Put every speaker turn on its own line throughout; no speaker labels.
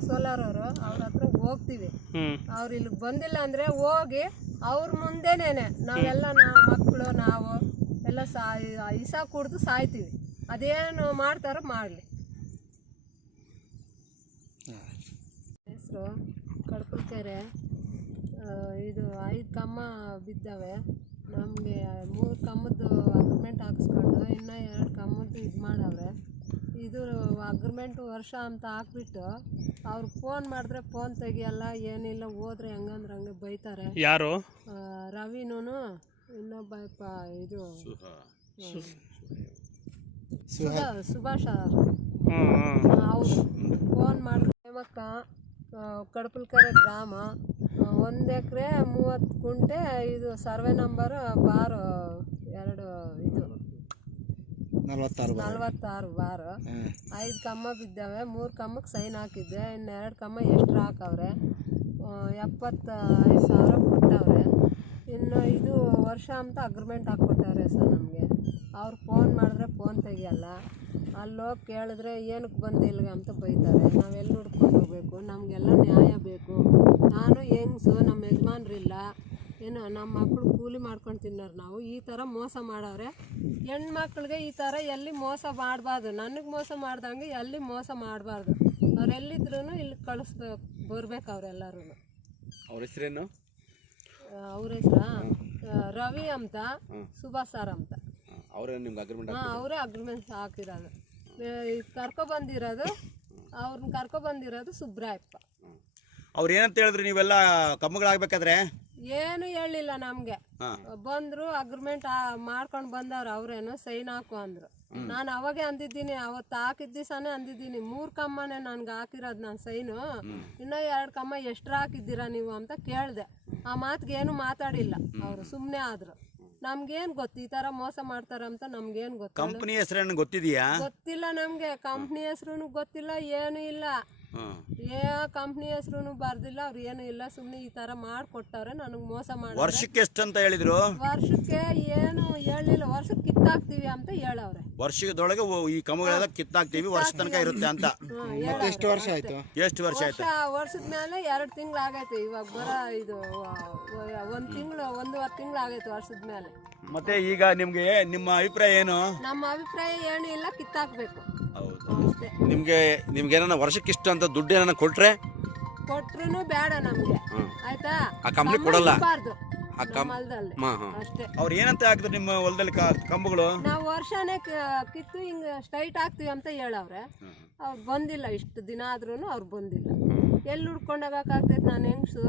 Solar ಅವರು ಅವ್ರ ಹತ್ರ ಹೋಗ್ತೀವಿ. ಅವ್ರು ಇಲ್ಲಿ ಬಂದಿಲ್ಲ ಅಂದ್ರೆ ಹೋಗಿ ಅವ್ರ ಮುಂದೆನೇನೆ ನಾವೆಲ್ಲ ನಾವು ಮಕ್ಕಳು ನಾವು ಎಲ್ಲ ಸಾಯ್ ಇಸ ಕುಡ್ದು ಸಾಯ್ತೀವಿ. ಅದೇನು ಮಾಡ್ತಾರೋ ಮಾಡಲಿ. ಹೆಸರು ಕಡ್ಪಲ್ಕೆರೆ ಆ, ಇದು ಐದು ಕಮ್ಮ ಬಿದ್ದಾವೆ. ನಮಗೆ ಮೂರು ಕಮ್ಮದ್ದು ಅಗ್ರಿಮೆಂಟ್ ಹಾಕಿಸ್ಕೊಂಡು ಇನ್ನೂ ಎರಡು ಕಮ್ಮದ್ದು ಇದು ಮಾಡವ್ರೆ. ಅಗ್ರಿಮೆಂಟ್ ವರ್ಷ ಅಂತ ಹಾಕ್ಬಿಟ್ಟು ಅವ್ರು ಫೋನ್ ಮಾಡಿದ್ರೆ ಫೋನ್ ತೆಗಿಯಲ್ಲ ಏನಿಲ್ಲ ಹೋದ್ರೆ ಹೆಂಗಂದ್ರೆ ಹಂಗೆ ಬೈತಾರೆ.
ಯಾರು?
ರವಿನೂನು ರವಿನೂ ಇನ್ನೊಬ್ಬ ಯಪ್ಪ ಇದು ಸುಧಾ ಸುಭಾಷ್. ಅವ್ರು.
ಹ್ಞೂ ಹ್ಞೂ
ಅವ್ರು ಫೋನ್ ಮಾಡಿದ್ರೆ ಹೇಮಕ್ಕ ಕಡಪಲ್ಕೆರೆ ಗ್ರಾಮ ಒಂದು ಎಕರೆ ಮೂವತ್ತು ಗುಂಟೆ ಇದು ಸರ್ವೆ ನಂಬರ್ ಬಾರು ಎರಡು ಇದು.
ನಲ್ವತ್ತಾರು
ನಲ್ವತ್ತಾರು ಬಾರು. ಐದು ಕಮ್ಮ ಬಿದ್ದಾವೆ ಮೂರು ಕಮ್ಮಕ್ಕೆ ಸೈನ್ ಹಾಕಿದ್ದೆ ಇನ್ನು ಎರಡು ಕಮ್ಮ ಎಷ್ಟು ಹಾಕವ್ರೆ? ಎಪ್ಪತ್ತೈದು ಸಾವಿರ ಕೊಟ್ಟವ್ರೆ. ಇನ್ನು ಇದು ವರ್ಷ ಅಂತ ಅಗ್ರಿಮೆಂಟ್ ಹಾಕ್ಕೊಟ್ಟವ್ರೆ ಸರ್ ನಮಗೆ. ಅವ್ರು ಫೋನ್ ಮಾಡಿದ್ರೆ ಫೋನ್ ತೆಗಿಯಲ್ಲ. ಅಲ್ಲೋಗಿ ಕೇಳಿದ್ರೆ ಏನಕ್ಕೆ ಬಂದಿಲ್ಲ ಅಂತ ಬೈತಾರೆ. ನಾವೆಲ್ಲಿ ಹುಡ್ಕೊಂಡು ಹೋಗ್ಬೇಕು? ನಮಗೆಲ್ಲ ನ್ಯಾಯ ಬೇಕು. ನಾನು ಹೆಂಗ್ಸು? ನಮ್ಮ ಯಜಮಾನ್ರಿಲ್ಲ. ಏನು ನಮ್ಮ ಮಕ್ಕಳು ಕೂಲಿ ಮಾಡ್ಕೊಂಡು ತಿನ್ನೋರು ನಾವು. ಈ ಥರ ಮೋಸ ಮಾಡವ್ರೆ. ಹೆಣ್ಮಕ್ಳಿಗೆ ಈ ಥರ ಎಲ್ಲಿ ಮೋಸ ಮಾಡಬಾರ್ದು. ನನಗೆ ಮೋಸ ಮಾಡ್ದಂಗೆ ಎಲ್ಲಿ ಮೋಸ ಮಾಡಬಾರ್ದು. ಅವರೆಲ್ಲಿದ್ರೂ ಇಲ್ಲಿ ಕಳಿಸ್ಬೇಕು ಬರ್ಬೇಕು ಅವರೆಲ್ಲರೂ
ಅವ್ರ ಹೆಸರೇನು?
ಅವ್ರ ಹೆಸ್ರಾ? ರವಿ ಅಂತ ಸುಭಾಷ್ ಸರ್ ಅಂತ.
ಅವರೇ ನಿಮ್ಗೆ ಅಗ್ರಿಮೆಂಟ್
ಹಾಂ ಅವರೇ ಅಗ್ರಿಮೆಂಟ್ ಹಾಕಿರೋದು ಕರ್ಕೊಬಂದಿರೋದು ಅವ್ರನ್ನ ಕರ್ಕೊಬಂದಿರೋದು ಸುಬ್ರಾಯಪ್ಪ.
ಅವ್ರು ಏನಂತ ಹೇಳಿದ್ರಿ ನೀವೆಲ್ಲ ಕಮ್ಮಗಳಾಗ್ಬೇಕಾದ್ರೆ?
ಏನು ಹೇಳಿಲ್ಲ ನಮ್ಗೆ. ಬಂದ್ರು ಅಗ್ರಿಮೆಂಟ್ ಮಾಡ್ಕೊಂಡ್ ಬಂದವ್ರು ಅವ್ರೇನು ಸೈನ್ ಹಾಕು ಅಂದ್ರು. ನಾನು ಅವಾಗೆ ಅಂದಿದ್ದೀನಿ ಅವತ್ತು ಹಾಕಿದ ದಿವಸನೇ ಅಂದಿದ್ದೀನಿ. ಮೂರು ಕಮ್ಮನೆ ನನ್ಗೆ ಹಾಕಿರೋದು ನಾನು ಸೈನು ಇನ್ನೂ ಎರಡು ಕಮ್ಮ ಎಷ್ಟ್ರ ಹಾಕಿದ್ದೀರಾ ನೀವು ಅಂತ ಕೇಳ್ದೆ. ಆ ಮಾತಿಗೆ ಏನು ಮಾತಾಡಿಲ್ಲ ಅವರು ಸುಮ್ಮನೆ ಆದ್ರು. ನಮ್ಗೇನ್ ಗೊತ್ತು ಈ ತರ ಮೋಸ ಮಾಡ್ತಾರಂತ ನಮ್ಗೇನು ಗೊತ್ತು
ಕಂಪ್ನಿ ಹೆಸರೇನು ಗೊತ್ತಿದೆಯಾ?
ಗೊತ್ತಿಲ್ಲ ನಮಗೆ ಕಂಪ್ನಿ ಹೆಸರು ಗೊತ್ತಿಲ್ಲ ಏನು ಇಲ್ಲ. ಏ ಕಂಪ್ನಿ ಹೆಸರು ಬರ್ದಿಲ್ಲ ಅವ್ರು ಏನು ಇಲ್ಲ ಸುಮ್ಮನೆ ಈ ತರ ಮಾಡಿಕೊಟ್ಟವ್ರೆ ನನಗೆ ಮೋಸ ಮಾಡಿ
ವರ್ಷಕ್ಕೆ ಎಷ್ಟು ಅಂತ ಹೇಳಿದ್ರು?
ವರ್ಷಕ್ಕೆ ಏನು ಹೇಳಲಿಲ್ಲ ವರ್ಷಕ್ಕೆ ಕಿತ್ತಾಕ್ತಿವಿ ಅಂತ ಹೇಳವ್ರೆ.
ವರ್ಷದೊಳಗೆ ಈ ಕಮಗಳೆಲ್ಲ ಕಿತ್ತಾಕ್ತಿವಿ ವರ್ಷ ತನಕ ಇರುತ್ತೆ ಅಂತ.
ಎಷ್ಟು ವರ್ಷ ಆಯ್ತು?
ಎಷ್ಟು ವರ್ಷ ಆಯ್ತು?
ವರ್ಷ ವರ್ಷದ ಮೇಲೆ ಎರಡು ತಿಂಗಳು ಆಗೈತೆ ಇವಾಗ ಬರ ಇದು ಒಂದ್ ತಿಂಗಳು ಒಂದೂವರೆ ತಿಂಗಳು ಆಗೈತೆ ವರ್ಷದ ಮೇಲೆ.
ಮತ್ತೆ ಈಗ ನಿಮ್ಗೆ ನಿಮ್ಮ ಅಭಿಪ್ರಾಯ ಏನು?
ನಮ್ಮ ಅಭಿಪ್ರಾಯ ಏನು ಇಲ್ಲ ಕಿತ್ತಾಕ್ಬೇಕು.
ನಿಮ್ಗೆ ನಿಮ್ಗೆ ಏನಾರ ವರ್ಷಕ್ಕೆ ಇಷ್ಟು ಅಂತ ದುಡ್ಡು ಏನಾರ ಕೊಟ್ರೆ?
ಕೊಟ್ರು ಬೇಡ ನಮ್ಗೆ. ಆಯ್ತಾ?
ಆ ಕಂಪ್ನಿ ಕೊಡಲ್ಲ?
ಬಾರ್ದು
ಆ ಹಾ ಹಾ.
ಅಷ್ಟೇ.
ಅವ್ರು ಏನಂತ ಹಾಕಿದ್ರು ನಿಮ್ಮ ಹೊಲದಲ್ಲಿ ಕಂಬಗಳು?
ನಾವು ವರ್ಷನೇ ಕ- ಕಿತ್ತು ಹಿಂಗೆ ಸ್ಟ್ರೈಟ್ ಹಾಕ್ತೀವಿ ಅಂತ ಹೇಳವ್ರೆ. ಅವ್ರು ಬಂದಿಲ್ಲ. ಇಷ್ಟು ದಿನ ಆದ್ರೂ ಅವ್ರು ಬಂದಿಲ್ಲ. ಎಲ್ಲಿ ಹುಡ್ಕೊಂಡೋಗಕ್ಕಾಗ್ತೈತೆ ನಾನು ಹೆಂಗ್ಸು?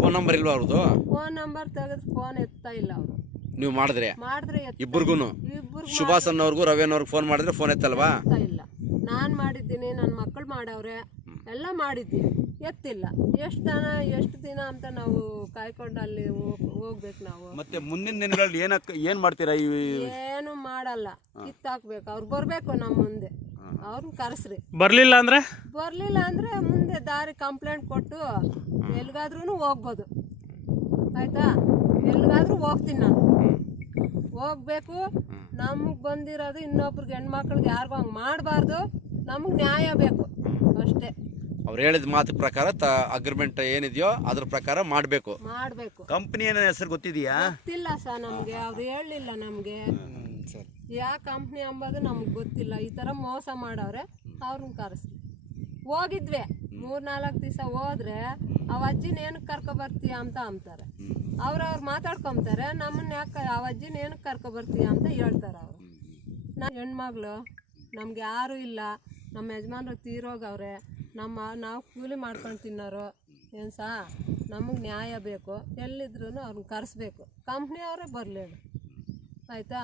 ಫೋನ್ ನಂಬರ್ ಇಲ್ವಾ ಅವ್ರದ್ದು
ಫೋನ್ ನಂಬರ್ ತೆಗೆದು ಫೋನ್ ಎತ್ತಾ ಇಲ್ಲ ಅವರು.
ನೀವು ಮಾಡಿದ್ರೆ?
ಮಾಡಿದ್ರೆ ಎತ್ತ
ಇಬ್ಬರಿಗೂ
ಇಬ್ಬರು
ಸುಭಾಷ್ ಅನ್ನೋರ್ಗು ರವಿ ಅವ್ರಿಗೆ ಫೋನ್ ಮಾಡಿದ್ರೆ ಫೋನ್ ಎತ್ತಲ್ವಾ?
ಎತ್ತಾ ಇಲ್ಲ. ನಾನು ಮಾಡಿದ್ದೀನಿ ನನ್ನ ಮಕ್ಕಳು ಮಾಡವ್ರೆ ಎಲ್ಲ ಮಾಡಿದ್ದೀನಿ ಎತ್ತಿಲ್ಲ. ಎಷ್ಟು ದಿನ ಎಷ್ಟು ದಿನ ಅಂತ ನಾವು ಕಾಯ್ಕೊಂಡು ಅಲ್ಲಿ ಹೋಗ್- ಹೋಗ್ಬೇಕು ನಾವು.
ಮತ್ತೆ ಮುಂದಿನ ದಿನಗಳಲ್ಲಿ ಏನಕ್ಕೆ ಏನು ಮಾಡ್ತೀರಾ ಈ
ಏನು ಮಾಡಲ್ಲ. ಕಿತ್ತಾಕ್ಬೇಕು. ಅವ್ರು ಬರಬೇಕು ನಮ್ಮ ಮುಂದೆ. ಅವ್ರನ್ನ ಕರೆಸ್ರಿ.
ಬರಲಿಲ್ಲ ಅಂದ್ರೆ?
ಬರಲಿಲ್ಲ ಅಂದರೆ ಮುಂದೆ ದಾರಿ ಕಂಪ್ಲೇಂಟ್ ಕೊಟ್ಟು ಎಲ್ಲಿಗಾದ್ರೂ ಹೋಗ್ಬೋದು. ಆಯ್ತಾ? ಎಲ್ಲಿಗಾದ್ರೂ ಹೋಗ್ತೀನಿ ನಾನು. ಹೋಗ್ಬೇಕು. ನಮಗೆ ಬಂದಿರೋದು ಇನ್ನೊಬ್ರಿಗೆ ಹೆಣ್ಮಕ್ಳಿಗೆ ಯಾರಿಗೂ ಹಂಗೆ ಮಾಡಬಾರ್ದು. ನಮಗೆ ನ್ಯಾಯ ಬೇಕು. ಅಷ್ಟೇ.
ಅವ್ರು ಹೇಳಿದ ಮಾತು ಪ್ರಕಾರ ತ ಅಗ್ರಿಮೆಂಟ್ ಏನಿದೆಯೋ ಅದ್ರ ಪ್ರಕಾರ ಮಾಡಬೇಕು.
ಮಾಡಬೇಕು.
ಕಂಪನಿ ಏನೋ ಹೆಸರು ಗೊತ್ತಿದೆಯಾ?
ಗೊತ್ತಿಲ್ಲ ಸರ್ ನಮಗೆ ಅವ್ರು ಹೇಳಲಿಲ್ಲ ನಮಗೆ.
ಯಾ
ಯಾವ ಕಂಪ್ನಿ ಅಂಬೋದು ನಮಗೆ ಗೊತ್ತಿಲ್ಲ. ಈ ಥರ ಮೋಸ ಮಾಡವ್ರೆ ಅವ್ರನ್ನ ಕರೆಸಿ. ಹೋಗಿದ್ವಿ. ಮೂರು ನಾಲ್ಕು ದಿವಸ ಹೋದ್ರೆ ಅವ ಅಜ್ಜಿನ ಏನಕ್ಕೆ ಕರ್ಕೊ ಬರ್ತೀಯ ಅಂತ ಅಂತಾರೆ ಅವ್ರವ್ರು ಮಾತಾಡ್ಕೊಂತಾರೆ ನಮ್ಮನ್ನ ಯಾಕೆ ಅವ ಅಜ್ಜಿನ ಏನಕ್ಕೆ ಕರ್ಕೊ ಬರ್ತೀಯ ಅಂತ ಹೇಳ್ತಾರೆ ಅವರು. ನಾನು ಹೆಣ್ಮಗಳು ನಮ್ಗೆ ಯಾರೂ ಇಲ್ಲ. ನಮ್ಮ ಯಜಮಾನ್ರು ತೀರೋಗವ್ರೆ ನಮ್ಮ ನಾವು ಕೂಲಿ ಮಾಡ್ಕೊಂಡು ತಿನ್ನೋರು ಏನು ಸಾ? ನಮಗೆ ನ್ಯಾಯ ಬೇಕು. ಎಲ್ಲಿದ್ರೂ ಅವ್ರನ್ನ ಕರೆಸ್ಬೇಕು. ಕಂಪ್ನಿಯವರೇ ಬರಲಿ ಆಯಿತಾ?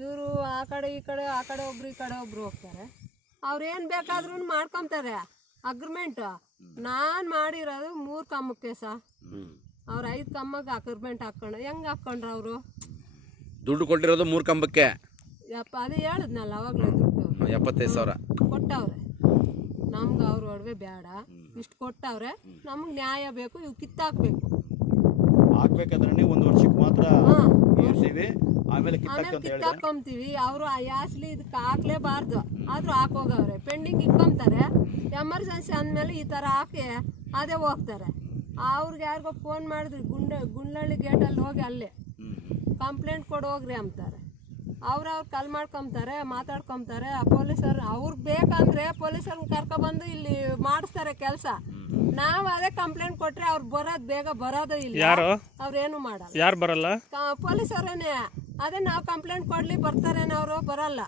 ಇವರು ಆ ಕಡೆ ಈ ಕಡೆ ಆ ಕಡೆ ಒಬ್ರು ಈ ಕಡೆ ಒಬ್ರು ಹೋಗ್ತಾರೆ. ಅವ್ರು ಏನು ಬೇಕಾದ್ರೂ ಮಾಡ್ಕೊತಾರೆ. ಅಗ್ರಿಮೆಂಟು ನಾನು ಮಾಡಿರೋದು ಮೂರು ಕಮ್ಮಕ್ಕೆ ಸಹ ಅವ್ರು ಐದು ಕಮ್ಮಗೆ ಅಗ್ರಿಮೆಂಟ್ ಹಾಕ್ಕೊಂಡು ಹೆಂಗೆ ಹಾಕ್ಕೊಂಡ್ರು ಅವರು?
ದುಡ್ಡು ಕೊಟ್ಟಿರೋದು ಮೂರು ಕಂಬಕ್ಕೆ
ಯಪ್ಪ ಅದೇ ಹೇಳಿದ್ನಲ್ಲ ಅವಾಗಲೇ ದುಡ್ಡು.
ಎಪ್ಪತ್ತೈದು ಸಾವಿರ.
ಕೊಟ್ಟವ್ರೆ. ನಮ್ಗೆ ಅವ್ರ ಒಡವೆ ಬೇಡ ಇಷ್ಟು ಕೊಟ್ಟವ್ರೆ. ನಮಗೆ ನ್ಯಾಯ ಬೇಕು ಇವು ಕಿತ್ತಾಕ್ಬೇಕು.
ಆಗ್ಬೇಕಾದ್ರೆ ಒಂದು ವರ್ಷಕ್ಕೆ ಮಾತ್ರ ಇರ್ತೀವಿ.
ಆಮೇಲೆ
ಆಮೇಲೆ ಕಿತ್ತಾಕೊಂತೀವಿ ಅವರು ಆ ಯಾಸ್ಲಿ ಇದಕ್ಕೆ ಹಾಕ್ಲೇಬಾರ್ದು ಆದ್ರೂ ಹಾಕೋಗವ್ರೆ ಪೆಂಡಿಂಗ್ ಇಕ್ಕೊಂತಾರೆ. ಎಮರ್ಜೆನ್ಸಿ ಅಂದಮೇಲೆ ಈ ಥರ ಹಾಕಿ ಅದೇ ಹೋಗ್ತಾರೆ. ಅವ್ರಿಗೆ ಯಾರಿಗೋ ಫೋನ್ ಮಾಡಿದ್ರು ಗುಂಡ ಗುಂಡ್ಲಳ್ಳಿ ಗೇಟಲ್ಲಿ ಹೋಗಿ ಅಲ್ಲೇ. ಕಂಪ್ಲೇಂಟ್ ಕೊಡೋಗ್ರಿ ಅಂತಾರೆ. ಅವ್ರು ಕಾಲ್ ಕಲ್ ಮಾಡ್ಕೊಂತಾರೆ ಮಾತಾಡ್ಕೊಂತಾರೆ ಆ ಪೊಲೀಸರು ಅವ್ರಿಗೆ ಬೇಕಂದ್ರೆ ಪೊಲೀಸರ್ನ ಕರ್ಕೊಬಂದು ಇಲ್ಲಿ ಮಾಡಿಸ್ತಾರೆ ಕೆಲಸ. ನಾವ್ ಅದೇ ಕಂಪ್ಲೇಂಟ್ ಕೊಟ್ರೆ ಅವ್ರು ಬರೋದ್ ಬೇಗ ಬರೋದು ಇಲ್ಲ.
ಯಾರು?
ಅವ್ರೇನು ಮಾಡಲ್ಲ.
ಯಾರು ಬರಲ್ಲ?
ಪೊಲೀಸರೇನೆ. ಅದೇ ನಾವು ಕಂಪ್ಲೇಂಟ್ ಕೊಡ್ಲಿ ಬರ್ತಾರೇನೋ ಅವರು ಬರಲ್ಲ.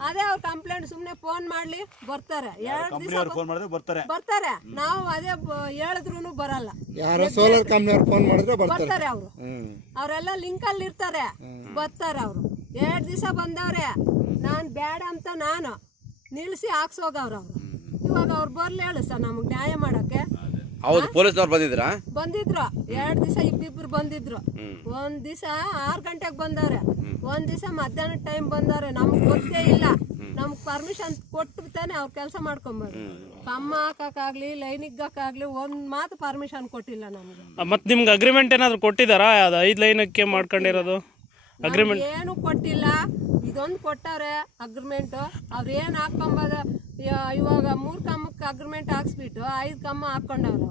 ಅದೇ ಅವ್ರ ಕಂಪ್ಲೇಂಟ್ ಸುಮ್ನೆ ಫೋನ್ ಮಾಡ್ಲಿ ಬರ್ತಾರೆ. ಎರಡು ದಿವಸ
ಫೋನ್ ಮಾಡಿದ್ರೆ ಬರ್ತಾರೆ.
ಬರ್ತಾರೆ. ನಾವು ಅದೇ ಬ- ಹೇಳಿದ್ರು ಬರಲ್ಲ.
ಯಾರೋ ಸೋಲಾರ್ ಕಂಪ್ನಿಯವ್ರು ಫೋನ್ ಮಾಡಿದ್ರೆ ಬರ್ತಾರೆ.
ಬರ್ತಾರೆ ಅವರು. ಅವರೆಲ್ಲ ಲಿಂಕ್ ಲಿಂಕಲ್ಲಿ ಇರ್ತಾರೆ ಬರ್ತಾರೆ ಅವರು. ಎರಡು ದಿವಸ ಬಂದವ್ರೆ. ನಾನು ಬೇಡ ಅಂತ ನಾನು. ನಿಲ್ಲಿಸಿ ಹಾಕ್ಸೋಗವ್ರು ಅವರು. ಇವಾಗ ಅವ್ರು ಬರ್ಲಿ ಹೇಳು ಸರ್ ನಮಗೆ ನ್ಯಾಯ ಮಾಡೋಕ್ಕೆ.
ಹೌದು ಪೊಲೀಸ್ನವ್ರು ಬಂದಿದ್ರಾ?
ಬಂದಿದ್ರು. ಎರಡು ದಿವಸ ಇಬ್ಬಿಬ್ರು ಬಂದಿದ್ರು. ಒಂದ್ ದಿವಸ ಆರು ಗಂಟೆಗೆ ಬಂದವ್ರೆ. ಒಂದ್ ದಿವಸ ಮಧ್ಯಾಹ್ನ ಟೈಮ್ ಬಂದವ್ರೆ. ನಮ್ಗೆ ಗೊತ್ತೇ ಇಲ್ಲ. ನಮ್ಗೆ ಪರ್ಮಿಷನ್ ಕೊಟ್ಟು ತಾನೆ ಅವ್ರು ಕೆಲಸ ಮಾಡ್ಕೊಂಬಾರ್ದು ಕಮ್ಮ ಹಾಕಕ್ಕಾಗ್ಲಿ ಲೈನಿಗೆ ಹಾಕಾಗ್ಲಿ ಒಂದ್ ಮಾತು ಪರ್ಮಿಷನ್ ಕೊಟ್ಟಿಲ್ಲ ನಮ್ಗೆ.
ಮತ್ತೆ ನಿಮ್ಗೆ ಅಗ್ರಿಮೆಂಟ್ ಏನಾದ್ರು ಕೊಟ್ಟಿದ್ದಾರಾ ಅದು ಐದು ಲೈನಕ್ಕೆ ಮಾಡ್ಕೊಂಡಿರೋದು?
ನಮ್ಗೆ ಏನು ಕೊಟ್ಟಿಲ್ಲ. ಇದೊಂದು ಕೊಟ್ಟವ್ರೆ ಅಗ್ರಿಮೆಂಟ್ ಅವ್ರು ಏನು ಹಾಕೊಂಬದ ಇವಾಗ ಮೂರು ಕಮ್ಮಕ್ಕೆ ಅಗ್ರಿಮೆಂಟ್ ಹಾಕ್ಸ್ಬಿಟ್ಟು ಐದು ಕಮ್ಮ ಹಾಕೊಂಡವ್ರು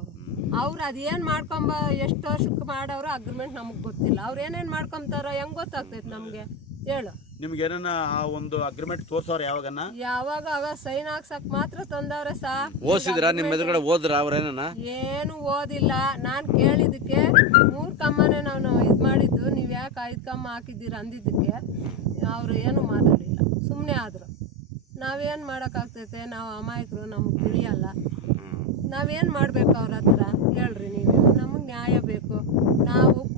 ಅವರು. ಅದೇನು ಮಾಡ್ಕೊಂಬ, ಎಷ್ಟು ವರ್ಷಕ್ಕೆ ಮಾಡವ್ರು ಅಗ್ರಿಮೆಂಟ್ ನಮಗೆ ಗೊತ್ತಿಲ್ಲ. ಅವ್ರು ಏನೇನು ಮಾಡ್ಕೊಂತಾರೋ ಹೆಂಗ್ ಗೊತ್ತಾಗ್ತೈತೆ ನಮಗೆ? ಹೇಳು.
ನಿಮ್ಗೆ ಏನಾನ ಆ ಒಂದು ಅಗ್ರಿಮೆಂಟ್ ತೋರ್ಸವ್ರ ಯಾವಾಗನ?
ಯಾವಾಗ ಸೈನ್ ಹಾಕ್ಸಕ್ ಮಾತ್ರ ತಂದವ್ರೆ ಸಾ.
ಓದಿಸಿದ್ರ ನಿಮ್ಮ ಎದುರುಗಡೆ ಓದ್ರ ಅವ್ರೇನ
ಏನು ಓದಿಲ್ಲ. ನಾನ್ ಕೇಳಿದಕ್ಕೆ ಮೂರ್ ಕಮ್ಮನೆ ನಾನು ಇದ್ ಮಾಡಿದ್ದು. ನೀವ್ ಯಾಕೆ ಐದ್ ಕಮ್ಮ ಹಾಕಿದ್ದೀರ ಅಂದಿದ್ದಕ್ಕೆ ಅವ್ರು ಏನು ಮಾತಾಡಿಲ್ಲ. ಸುಮ್ಮನೆ ಆದ್ರು. ನಾವೇನ್ ಮಾಡಕ್ಕಾಗ್ತೈತೆ ನಾವು ಅಮಾಯಕರು ನಮ್ಗೆ ತಿಳಿಯಲ್ಲ. ನಾವೇನ್ ಮಾಡ್ಬೇಕು ಅವ್ರ ಹತ್ರ? ಹೇಳ್ರಿ ನೀವು. ನಮಗೆ ನ್ಯಾಯ ಬೇಕು. ನಾವು